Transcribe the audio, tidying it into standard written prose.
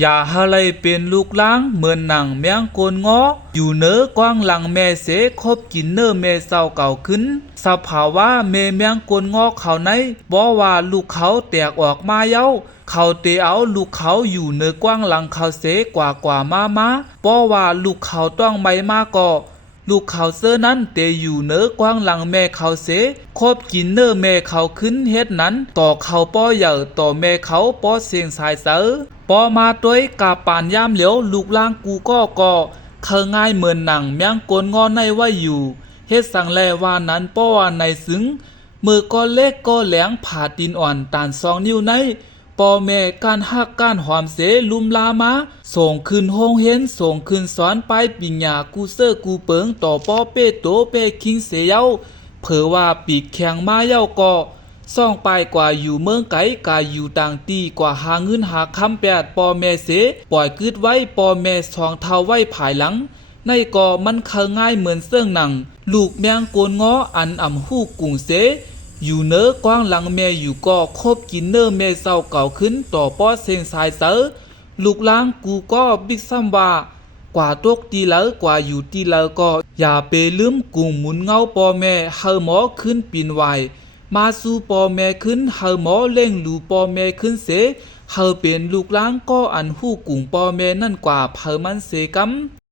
อย่าให้เลยเป็นลูกล้างเหมือนหนังแมงโกนงออยู่เนื้อกว้างหลังแม่เสคบกินเนื้อแม่เศร้าเก่าขึ้นสภาวะแม่แมงโกนงอเขาในบอกว่าลูกเขาแตกออกมาเย้าเขาเตเอาลูกเขาอยู่เนื้อกว้างหลังเขาเสกว่ามาเพราะว่าลูกเขาต้องไม่มาก่อลูกเขาเสื้อนั้นเตอยู่เนื้อกว้างหลังแม่เขาเสคบกินเนื้อแม่เขาขึ้นเฮ็ดนั้นต่อเขาป้อใหญ่ต่อแม่เขาป้อเสียงสายเสือปอมาด้วยกาปานยามเหลียวลูกล่างกูก็เคง่ายเหมือนหนังแมงกลงอในไว้อยู่เฮ็ดสั่งแลว่านั้นป้อว่าในซึ้งมือก็เล็กก็แหลงผ่าดินอ่อนตาน2 นิ้วในปอแม่การฮักการหอมเสลุมลามาส่งขึ้นห้องเห็นส่งขึ้นสอนไปปิญญากูเซอร์กูเปิงต่อป้อเป้โตเป้คิงเสเย้าเผอว่าปีกแข็งมาเย้าก็ซ่องไปกว่าอยู่เมืองไกลกาอยู่ต่างตีกว่าหาเงินหาคำแปดปอแม่เสปล่อยกึดไว้ปอแม่สองเท้าไว้ภายหลังในก่อมันเคง่ายเหมือนเสื่องหนังลูกแมงโกนง้ออันอ่ำหู้กุ่งเสอยู่เนื้อกว้างหลังแม่อยู่ก็คบกินเนื้อแม่เศร้าเก่าขึ้นต่อป้อเซงสายเสอลูกล้างกูก็บิ๊กซ้ำว่ากว่าตกตีแล้วกว่าอยู่ตีแล้วก็อย่าไปลืมกุ่งหมุนเงาปอแม่เฮาหมอขึ้นปีนไหวมาสู่ปอแม่ขึ้นเฮาหมอเล่งหลูปอแม่ขึ้นเสเฮาเป็นลูกล้างก็อันหู้กุ่งปอแม่นั่นกว่าเผอมันเสกำ